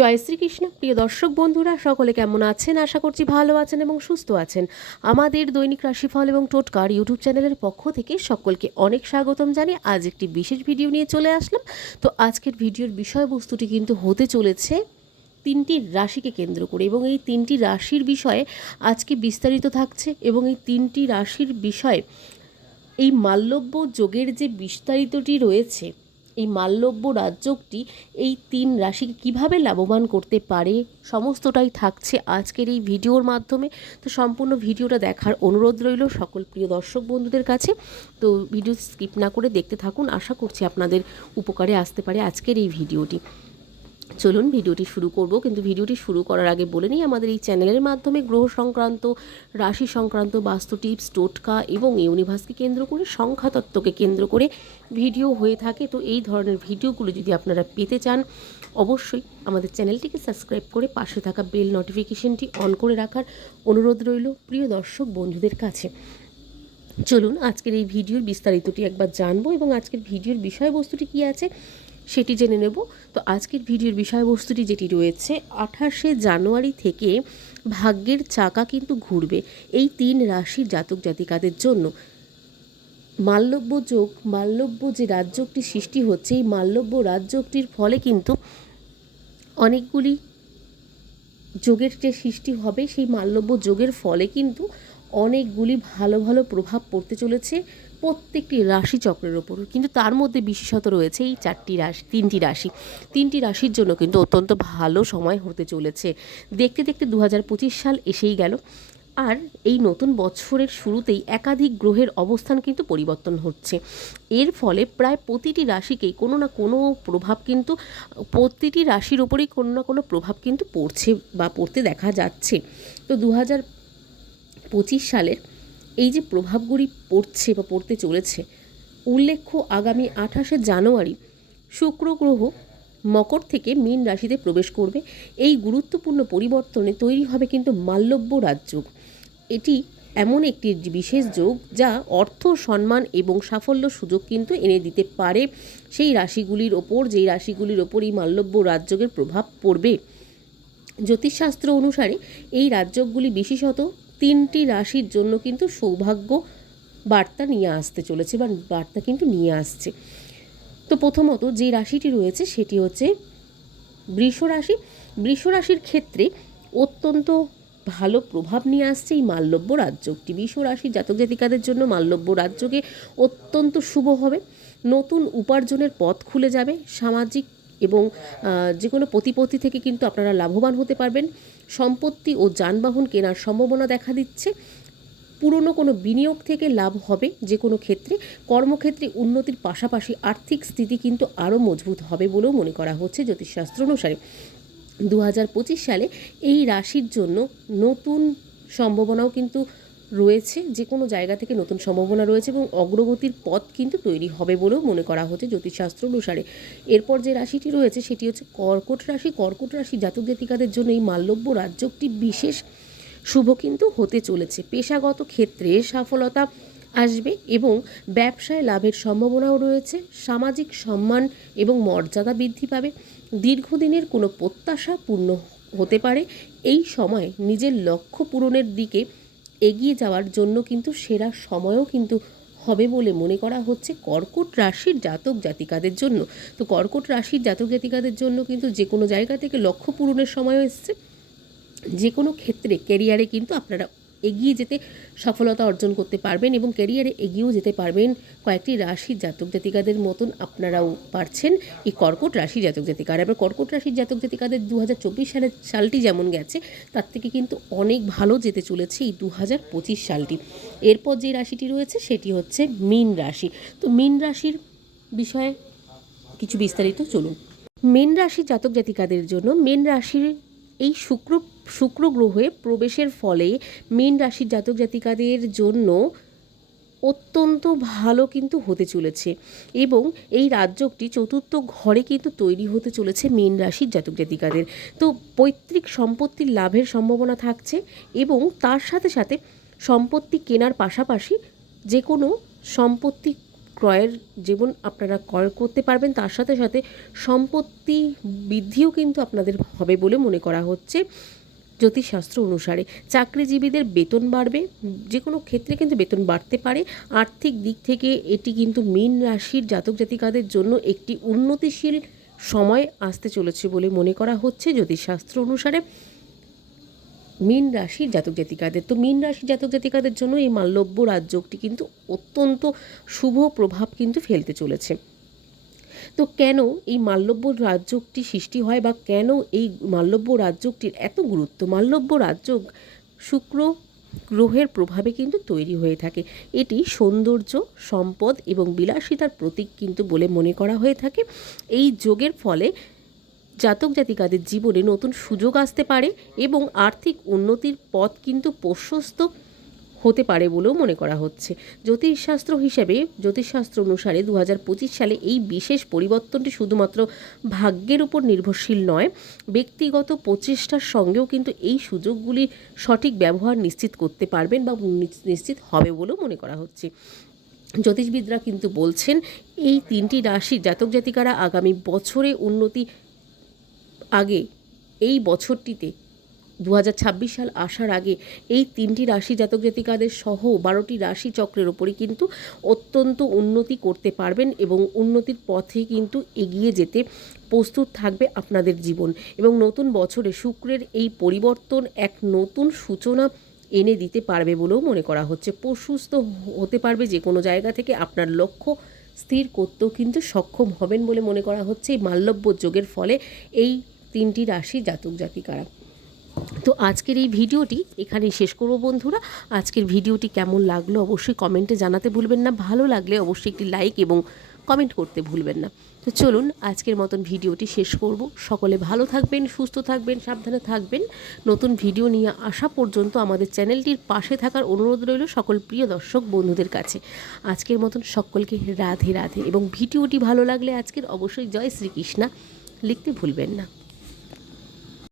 জয় শ্রীকৃষ্ণ। প্রিয় দর্শক বন্ধুরা, সকলে কেমন আছেন? আশা করছি ভালো আছেন এবং সুস্থ আছেন। আমাদের দৈনিক রাশিফল এবং টোটকার ইউটিউব চ্যানেলের পক্ষ থেকে সকলকে অনেক স্বাগতম জানিয়ে আজ একটি বিশেষ ভিডিও নিয়ে চলে আসলাম। তো আজকের ভিডিওর বিষয়বস্তুটি কিন্তু হতে চলেছে তিনটি রাশিকে কেন্দ্র করে এবং এই তিনটি রাশির বিষয়ে আজকে বিস্তারিত থাকছে এবং এই তিনটি রাশির বিষয়ে এই মাল্যব্য যোগের যে বিস্তারিতটি রয়েছে এই মাল্যব্য রাজ্যটি এই তিন রাশিকে কীভাবে লাভবান করতে পারে সমস্তটাই থাকছে আজকের এই ভিডিওর মাধ্যমে। তো সম্পূর্ণ ভিডিওটা দেখার অনুরোধ রইল সকল প্রিয় দর্শক বন্ধুদের কাছে। তো ভিডিও স্কিপ না করে দেখতে থাকুন। আশা করছি আপনাদের উপকারে আসতে পারে আজকের এই ভিডিওটি। চলুন ভিডিওটি শুরু করব, কিন্তু ভিডিওটি শুরু করার আগে বলে নিই, আমাদের এই চ্যানেলের মাধ্যমে গ্রহ সংক্রান্ত, রাশি সংক্রান্ত, বাস্তু টিপস, টোটকা এবং ইউনিভার্সকে কেন্দ্র করে, সংখ্যাতত্ত্বকে কেন্দ্র করে ভিডিও হয়ে থাকে। তো এই ধরনের ভিডিওগুলো যদি আপনারা পেতে চান, অবশ্যই আমাদের চ্যানেলটিকে সাবস্ক্রাইব করে পাশে থাকা বেল নোটিফিকেশনটি অন করে রাখার অনুরোধ রইল প্রিয় দর্শক বন্ধুদের কাছে। চলুন আজকের এই ভিডিওর বিস্তারিতটি একবার জানব এবং আজকের ভিডিওর বিষয়বস্তুটি কী আছে সেটি জেনে নেব। তো আজকের ভিডিওর বিষয়বস্তুটি যেটি রয়েছে, আঠাশে জানুয়ারি থেকে ভাগ্যের চাকা কিন্তু ঘুরবে এই তিন রাশির জাতক জাতিকাদের জন্য। মাল্যব্য যোগ মাল্যব্য যে রাজ্যটি সৃষ্টি হচ্ছে, এই মাল্যব্য রাজ্যটির ফলে কিন্তু অনেকগুলি যোগের যে সৃষ্টি হবে, সেই মাল্যব্য যোগের ফলে কিন্তু অনেকগুলি ভালো ভালো প্রভাব পড়তে চলেছে। প্রত্যেকটি রাশি চক্রের ওপর কিন্তু তার মধ্যে বিশেষত রয়েছে এই চারটি রাশি, তিনটি রাশি। তিনটি রাশির জন্য কিন্তু অত্যন্ত ভালো সময় হতে চলেছে। দেখতে দেখতে দু হাজার পঁচিশ সাল এসেই গেল। আর এই নতুন বছরের শুরুতেই একাধিক গ্রহের অবস্থান কিন্তু পরিবর্তন হচ্ছে। এর ফলে প্রায় প্রতিটি রাশিকেই কোনো না কোনো প্রভাব কিন্তু, প্রতিটি রাশির ওপরেই কোনো না কোনো প্রভাব কিন্তু পড়ছে বা পড়তে দেখা যাচ্ছে। তো দু পঁচিশ সালের এই যে প্রভাবগুলি পড়ছে বা পড়তে চলেছে, উল্লেখ্য আগামী আঠাশে জানুয়ারি শুক্র গ্রহ মকর থেকে মীন রাশিতে প্রবেশ করবে। এই গুরুত্বপূর্ণ পরিবর্তনে তৈরি হবে কিন্তু মাল্যব্য রাজযোগ। এটি এমন একটি বিশেষ যোগ যা অর্থ, সম্মান এবং সাফল্য সুযোগ কিন্তু এনে দিতে পারে। সেই রাশিগুলির ওপর, যেই রাশিগুলির ওপর এই মাল্যব্য রাজযোগের প্রভাব পড়বে। জ্যোতিষশাস্ত্র অনুসারে এই রাজযোগগুলি বিশেষত তিনটি রাশির জন্য কিন্তু সৌভাগ্য বার্তা নিয়ে আসতে চলেছে বা বার্তা কিন্তু নিয়ে আসছে। তো প্রথমত যে রাশিটি রয়েছে সেটি হচ্ছে বৃষ রাশি। বৃষ রাশির ক্ষেত্রে অত্যন্ত ভালো প্রভাব নিয়ে আসছে এই মাল্যব্য রাজ্যটি বৃষ রাশির জাতক জাতিকাদের জন্য মাল্যব্য রাজ্যকে অত্যন্ত শুভ হবে। নতুন উপার্জনের পথ খুলে যাবে। সামাজিক এবং যে কোনো প্রতিপত্তি থেকে কিন্তু আপনারা লাভবান হতে পারবেন। সম্পত্তি ও যানবাহন কেনার সম্ভাবনা দেখা দিচ্ছে। পুরনো কোনো বিনিয়োগ থেকে লাভ হবে যে কোনো ক্ষেত্রে। কর্মক্ষেত্রে উন্নতির পাশাপাশি আর্থিক স্থিতি কিন্তু আরও মজবুত হবে বলেও মনে করা হচ্ছে জ্যোতিষশাস্ত্র অনুসারে। দু হাজার পঁচিশ সালে এই রাশির জন্য নতুন সম্ভাবনাও কিন্তু রয়েছে যে কোনো জায়গা থেকে নতুন সম্ভাবনা রয়েছে এবং অগ্রগতির পথ কিন্তু তৈরি হবে বলেও মনে করা হচ্ছে জ্যোতিষশাস্ত্র অনুসারে। এরপর যে রাশিটি রয়েছে সেটি হচ্ছে কর্কট রাশি। কর্কট রাশি জাতক জাতিকাদের জন্য এই মাল্যব্য রাজ্যটি বিশেষ শুভ কিন্তু হতে চলেছে। পেশাগত ক্ষেত্রে সফলতা আসবে এবং ব্যবসায় লাভের সম্ভাবনাও রয়েছে, সামাজিক সম্মান এবং মর্যাদা বৃদ্ধি পাবে, দীর্ঘদিনের কোনো প্রত্যাশা পূর্ণ হতে পারে। এই সময় নিজের লক্ষ্য পূরণের দিকে এগিয়ে যাওয়ার জন্য কিন্তু সেরা সময়ও কিন্তু হবে বলে মনে করা হচ্ছে কর্কট রাশির জাতক জাতিকাদের জন্য। তো কর্কট রাশির জাতক জাতিকাদের জন্য কিন্তু যে কোনো জায়গা থেকে লক্ষ্য পূরণের সময়ও এসছে। যে কোনো ক্ষেত্রে ক্যারিয়ারে কিন্তু আপনারা এগিয়ে যেতে সফলতা অর্জন করতে পারবেন এবং ক্যারিয়ারে এগিয়েও যেতে পারবেন কয়েকটি রাশির জাতক জাতিকাদের মতন আপনারাও পারছেন। এই কর্কট রাশি জাতক জাতিকার। এবার কর্কট রাশির জাতক জাতিকাদের দু হাজার চব্বিশ সালের সালটি যেমন গেছে, তার থেকে কিন্তু অনেক ভালো যেতে চলেছে এই দু হাজার পঁচিশ সালটি। এরপর যে রাশিটি রয়েছে, সেটি হচ্ছে মীন রাশি। তো মীন রাশির বিষয়ে কিছু বিস্তারিত চলুন। মেন রাশি জাতক জাতিকাদের জন্য মেন রাশির এই শুক্র শুক্র গ্রহে প্রবেশের ফলে মীন রাশির জাতক জাতিকাদের জন্য অত্যন্ত ভালো কিন্তু হতে চলেছে এবং এই রাজ্যটি চতুর্থ ঘরে কিন্তু তৈরি হতে চলেছে মীন রাশির জাতক জাতিকাদের। তো পৈতৃক সম্পত্তির লাভের সম্ভাবনা থাকছে এবং তার সাথে সাথে সম্পত্তি কেনার পাশাপাশি যে কোনো সম্পত্তি ক্রয়ের যেমন আপনারা ক্রয় করতে পারবেন, তার সাথে সাথে সম্পত্তি বৃদ্ধিও কিন্তু আপনাদের হবে বলে মনে করা হচ্ছে। জ্যোতিষশাস্ত্র অনুসারে চাকরিজীবীদের বেতন বাড়বে। যে কোনো ক্ষেত্রে কিন্তু বেতন বাড়তে পারে। আর্থিক দিক থেকে এটি কিন্তু মীন রাশির জাতক জাতিকাদের জন্য একটি উন্নতিশীল সময় আসতে চলেছে বলে মনে করা হচ্ছে জ্যোতিষশাস্ত্র অনুসারে। মীন রাশির জাতক জাতিকাদের, তো মীন রাশির জাতক জাতিকাদের জন্য এই মাল্যব্য রাজযোগটি কিন্তু অত্যন্ত শুভ প্রভাব কিন্তু ফেলতে চলেছে। তো কেন এই মাল্যব্য রাজযোগটি সৃষ্টি হয় বা কেন এই মাল্যব্য রাজযোগটির এত গুরুত্ব? মাল্যব্য রাজযোগ শুক্র গ্রহের প্রভাবে কিন্তু তৈরি হয়ে থাকে। এটি সৌন্দর্য, সম্পদ এবং বিলাসিতার প্রতীক কিন্তু বলে মনে করা হয়ে থাকে। এই যোগের ফলে জাতক জাতিকাদের জীবনে নতুন সুযোগ আসতে পারে এবং আর্থিক উন্নতির পথ কিন্তু প্রশস্ত হতে পারে বলেও মনে করা হচ্ছে। জ্যোতিষশাস্ত্র হিসেবে জ্যোতিষশাস্ত্র অনুসারে দু হাজার পঁচিশ সালে এই বিশেষ পরিবর্তনটি শুধুমাত্র ভাগ্যের উপর নির্ভরশীল নয়, ব্যক্তিগত প্রচেষ্টার সঙ্গেও কিন্তু এই সুযোগগুলি সঠিক ব্যবহার নিশ্চিত করতে পারবেন বা নিশ্চিত হবে বলেও মনে করা হচ্ছে। জ্যোতিষবিদরা কিন্তু বলছেন, এই তিনটি রাশির জাতক জাতিকারা আগামী বছরে উন্নতি আগে এই বছরটিতে দু হাজার ছাব্বিশ সাল আসার আগে এই তিনটি রাশি জাতক জাতিকাদের সহ বারোটি রাশি চক্রের ওপরই কিন্তু অত্যন্ত উন্নতি করতে পারবেন এবং উন্নতির পথে কিন্তু এগিয়ে যেতে প্রস্তুত থাকবে আপনাদের জীবন। এবং নতুন বছরে শুক্রের এই পরিবর্তন এক নতুন সূচনা এনে দিতে পারবে বলেও মনে করা হচ্ছে। প্রসুস্থ হতে পারবে যে কোনো জায়গা থেকে আপনার লক্ষ্য স্থির করতেও কিন্তু সক্ষম হবেন বলে মনে করা হচ্ছে এই মাল্যব্য যোগের ফলে এই তিনটি রাশি জাতক জাতিকারা। তো আজকের এই ভিডিওটি এখানেই শেষ করব বন্ধুরা। আজকের ভিডিওটি কেমন লাগল অবশ্যই কমেন্টে জানাতে ভুলবেন না। ভালো লাগলে অবশ্যই একটি লাইক এবং কমেন্ট করতে ভুলবেন না। তো চলুন আজকের মতন ভিডিওটি শেষ করব। সকলে ভালো থাকবেন, সুস্থ থাকবেন, সাবধানে থাকবেন। নতুন ভিডিও নিয়ে আসা পর্যন্ত আমাদের চ্যানেলটির পাশে থাকার অনুরোধ রইল সকল প্রিয় দর্শক বন্ধুদের কাছে। আজকের মতন সকলকে রাধে রাধে এবং ভিডিওটি ভালো লাগলে আজকের অবশ্যই জয় শ্রীকৃষ্ণা। লিখতে ভুলবেন না।